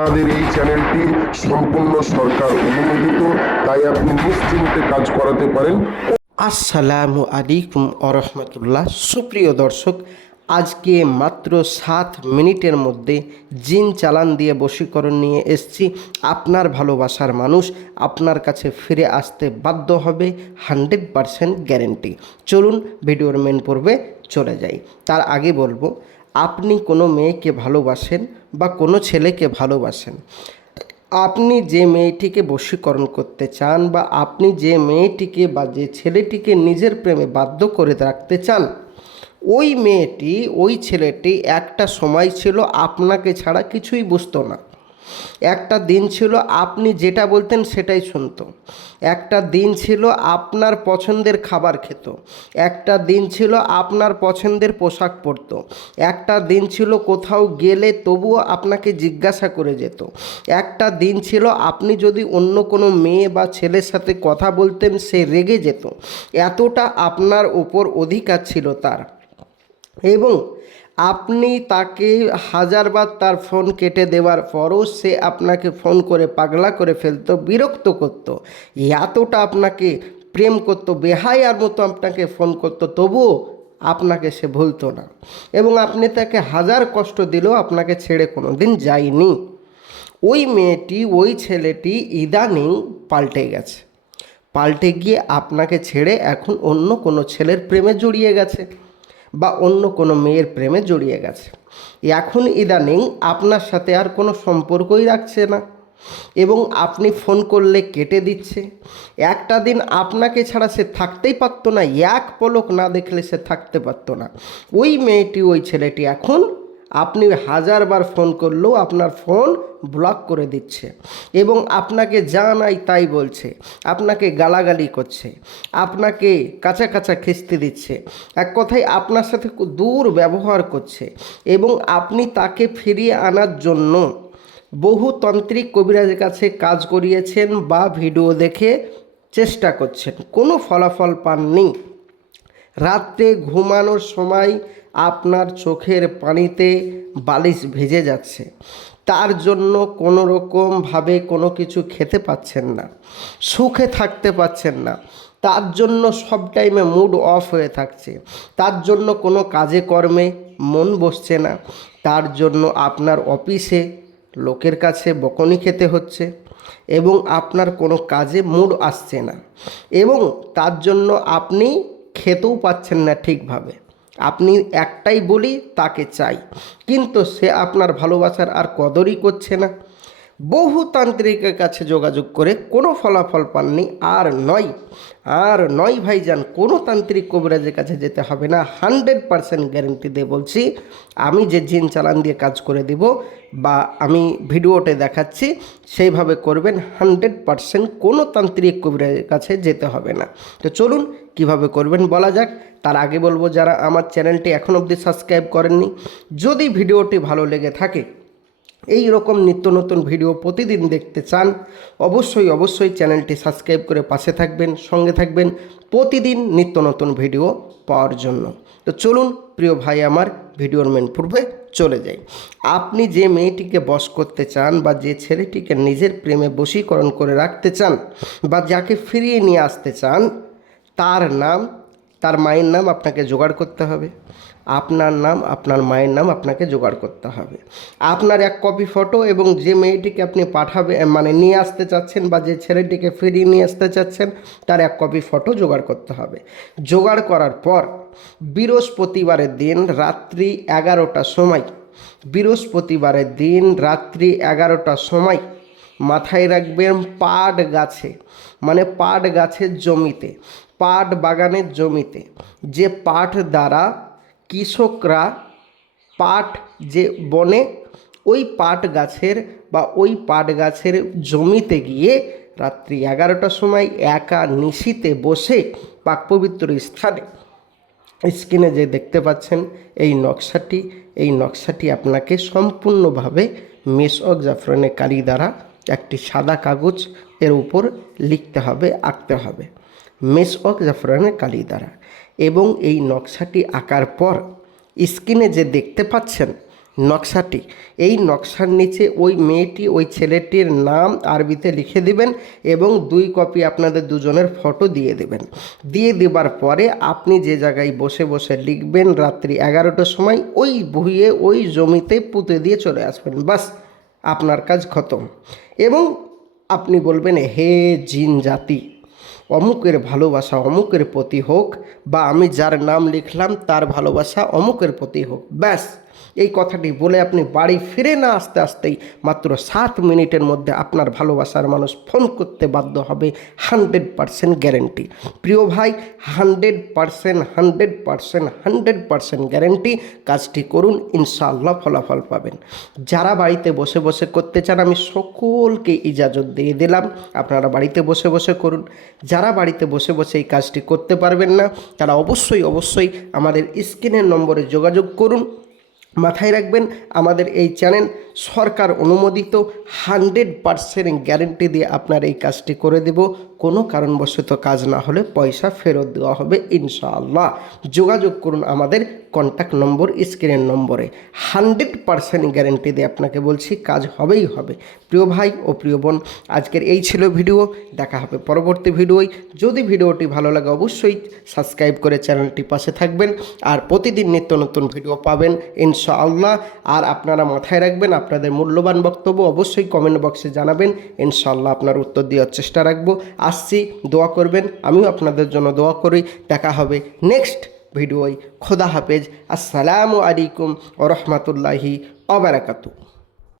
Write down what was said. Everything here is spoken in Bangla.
আমাদের এই চ্যানেলটি সম্পূর্ণ সরকার অনুমোদিত, তাই আপনি নিশ্চিন্তে কাজ করাতে পারেন। আসসালামু আলাইকুম আরহামতুল্লাহ। সুপ্রিয় দর্শক, আজকে মাত্র 7 মিনিটের মধ্যে জিন চালান দিয়ে বশীকরণ নিয়ে এসছি। আপনার ভালোবাসার মানুষ আপনার কাছে ফিরে আসতে বাধ্য হবে, 100% গ্যারেন্টি। চলুন ভিডিওর মেন পর্বে চলে যাই। তার আগে বলবো, আপনি কোনো মেয়েকে ভালোবাসেন বা কোনো ছেলেকে ভালোবাসেন, আপনি যে মেয়েটিকে বশীকরণ করতে চান বা আপনি যে মেয়েটিকে বা যে ছেলেটিকে নিজের প্রেমে বাধ্য করে রাখতে চান, ওই মেয়েটি ওই ছেলেটি একটা সময় ছিল আপনাকে ছাড়া কিছুই বুঝতো না। একটা দিন ছিল আপনি যেটা বলতেন সেটাই শুনতো। একটা দিন ছিল আপনার পছন্দের খাবার খেত। একটা দিন ছিল আপনার পছন্দের পোশাক পরতো। একটা দিন ছিল কোথাও গেলে তবুও আপনাকে জিজ্ঞাসা করে যেত। একটা দিন ছিল আপনি যদি অন্য কোনো মেয়ে বা ছেলের সাথে কথা বলতেন সে রেগে যেত। এতটা আপনার ওপর অধিকার ছিল তার। এবং আপনি তাকে হাজারবার তার ফোন কেটে দেওয়ার পরও সে আপনাকে ফোন করে পাগলা করে ফেলতো, বিরক্ত করতো। এতটা আপনাকে প্রেম করতো, বেহায়ার মতো আপনাকে ফোন করতো, তবুও আপনাকে সে ভুলতো না। এবং আপনি তাকে হাজার কষ্ট দিলেও আপনাকে ছেড়ে কোনো দিন যায়নি। ওই মেয়েটি, ওই ছেলেটি ইদানিং পাল্টে গেছে। পাল্টে গিয়ে আপনাকে ছেড়ে এখন অন্য কোনো ছেলের প্রেমে জড়িয়ে গেছে বা অন্য কোনো মেয়ের প্রেমে জড়িয়ে গেছে। এখন ইদানিং আপনার সাথে আর কোনো সম্পর্কই রাখছে না এবং আপনি ফোন করলে কেটে দিচ্ছে। একটা দিন আপনাকে ছাড়া সে থাকতেই পারতো না, এক পলক না দেখলে সে থাকতে পারতো না। ওই মেয়েটি, ওই ছেলেটি এখন আপনি হাজারবার ফোন করলেও আপনার ফোন ব্লক করে দিচ্ছে এবং আপনাকে যা নাই তাই বলছে, আপনাকে গালাগালি করছে, আপনাকে কাঁচা কাঁচা খিস্তি দিচ্ছে, এক কথায় আপনার সাথে দুর্ব্যবহার করছে। এবং আপনি তাকে ফিরিয়ে আনার জন্য বহু তান্ত্রিক কবিরাজের কাছে কাজ করিয়েছেন বা ভিডিও দেখে চেষ্টা করছেন, কোনো ফলাফল পাননি। রাত্রে ঘুমানোর সময় আপনার চোখের পানিতে বালিশ ভিজে যাচ্ছে, তার জন্য কোনো রকমভাবে কোনো কিছু খেতে পাচ্ছেন না, সুখে থাকতে পাচ্ছেন না, তার জন্য সব টাইমে মুড অফ হয়ে থাকছে, তার জন্য কোনো কাজে কর্মে মন বসছে না, তার জন্য আপনার অফিসে লোকের কাছে বকুনি খেতে হচ্ছে এবং আপনার কোনো কাজে মুড আসছে না এবং তার জন্য আপনি খেতেও পাচ্ছেন না ঠিকভাবে। আপনি একটাই বলি তাকে চাই, কিন্তু সে আপনার ভালোবাসার আর কদরই করছে না। বহু তান্ত্রিকের কাছে যোগাযোগ করে কোনো ফলাফল পাননি। আর নয় ভাইজান, কোনো তান্ত্রিক কবিরাজের কাছে যেতে হবে না, 100% গ্যারেন্টি দিয়ে বলছি। আমি যে জিন চালান দিয়ে কাজ করে দিব বা আমি ভিডিওতে দেখাচ্ছি সেইভাবে করবেন, 100%। কোনো তান্ত্রিক কবিরাজের কাছে যেতে হবে না। তো চলুন কিভাবে করবেন বলা যাক। তার আগে বলবো, যারা আমার চ্যানেলটি এখন অবধি সাবস্ক্রাইব করেননি, যদি ভিডিওটি ভালো লেগে থাকে, এই রকম নিত্য নতুন ভিডিও প্রতিদিন দেখতে চান, অবশ্যই চ্যানেলটি সাবস্ক্রাইব করে পাশে থাকবেন, সঙ্গে থাকবেন প্রতিদিন নিত্য নতুন ভিডিও পাওয়ার জন্য। তো চলুন প্রিয় ভাই আমার, ভিডিওর মেন পূর্বে চলে যাই। আপনি যে মেয়েটিকে বশ করতে চান বা যে ছেলেটিকে নিজের প্রেমে বশীকরণ করে রাখতে চান বা যাকে ফিরিয়ে নিয়ে আসতে চান, তার নাম, তার মায়ের নাম আপনাকে জোগাড় করতে হবে। আপনার নাম, আপনার মায়ের নাম আপনাকে জোগাড় করতে হবে। আপনার এক কপি ফটো এবং যে মেয়েটিকে আপনি নিয়ে আসতে চাচ্ছেন বা যে ছেলেটিকে ফিরিয়ে নিয়ে আসতে চাচ্ছেন তার এক কপি ফটো জোগাড় করতে হবে। জোগাড় করার পর বৃহস্পতিবারের দিন রাত্রি 11টার সময়, বৃহস্পতিবারের দিন রাত্রি 11টার সময় মাথায় রাখবেন, পাট গাছে, পাট গাছের জমিতে, পাট বাগানের জমিতে, যে পাট দ্বারা কৃষকরা পাট যে বনে, ওই পাট গাছের বা ওই পাট গাছের জমিতে গিয়ে রাত্রি 11টার সময় একা নিশীতে বসে পাক পবিত্র স্থানে, স্ক্রিনে যে দেখতে পাচ্ছেন এই নকশাটি আপনাকে সম্পূর্ণভাবে মেশক জাফরানের কালি দ্বারা একটি সাদা কাগজ এর উপর লিখতে হবে, আঁকতে হবে মেশক জাফরানের কালি দ্বারা। এবং এই নকশাটি আঁকার পর স্ক্রিনে যে দেখতে পাচ্ছেন নকশাটি, এই নকশার নিচে ওই মেয়েটি ওই ছেলেটির নাম আরবিতে লিখে দিবেন এবং 2 কপি আপনাদের দুজনের ফটো দিয়ে দেবেন। দিয়ে দেবার পরে আপনি যে জায়গায় বসে বসে লিখবেন রাত্রি 11টার সময় ওই ভুঁইয়ে ওই জমিতে পুঁতে দিয়ে চলে আসবেন, বাস আপনার কাজ খতম। এবং আপনি বলবেন, হে জিন জাতি, অমুকের ভালোবাসা অমুকের প্রতি হোক, বা আমি যার নাম লিখলাম তার ভালোবাসা অমুকের প্রতি হোক। ব্যাস এই কথাটি বলে আপনি বাড়ি ফিরে না আসতে আসতেই মাত্র 7 মিনিটের মধ্যে আপনার ভালোবাসার মানুষ ফোন করতে বাধ্য হবে। 100% গ্যারেন্টি প্রিয় ভাই, 100% গ্যারেন্টি। কাজটি করুন, ইনশাআল্লাহ ফলাফল পাবেন। যারা বাড়িতে বসে বসে করতে চান আমি সকলকে ইজাজত দিয়ে দিলাম, আপনারা বাড়িতে বসে বসে করুন। যারা বাড়িতে বসে বসে এই কাজটি করতে পারবেন না তারা অবশ্যই আমাদের স্ক্রিনের নম্বরে যোগাযোগ করুন। মাথায় রাখবেন, আমাদের এই চ্যানেল সরকার অনুমোদিত, 100% গ্যারেন্টি দিয়ে আপনার এই কাজটি করে দেব। কোনো কারণবশত কাজ না হলে পয়সা ফেরত দেওয়া হবে ইনশাআল্লাহ। যোগাযোগ করুন আমাদের কন্ট্যাক্ট নম্বর স্ক্রিনের নম্বরে। 100% গ্যারেন্টি দিয়ে আপনাকে বলছি কাজ হবেই হবে। প্রিয় ভাই ও প্রিয় বোন, আজকের এই ছিল ভিডিও। দেখা হবে পরবর্তী ভিডিওয়। যদি ভিডিওটি ভালো লাগে অবশ্যই সাবস্ক্রাইব করে চ্যানেলটি পাশে থাকবেন, আর প্রতিদিন নিত্য নতুন ভিডিও পাবেন ইনশাআল্লাহ। আর আপনারা মাথায় রাখবেন, আপনাদের মূল্যবান বক্তব্য অবশ্যই কমেন্ট বক্সে জানাবেন, ইনশাআল্লাহ আপনার উত্তর দেওয়ার চেষ্টা রাখবো। আসছি, দোয়া করবেন, আমিও আপনাদের জন্য দোয়া করি। দেখা হবে নেক্সট ভিডিওয়। খোদা হাফেজ। আসসালামু আলাইকুম ওয়া রাহমাতুল্লাহি ওয়া বারাকাতুহু।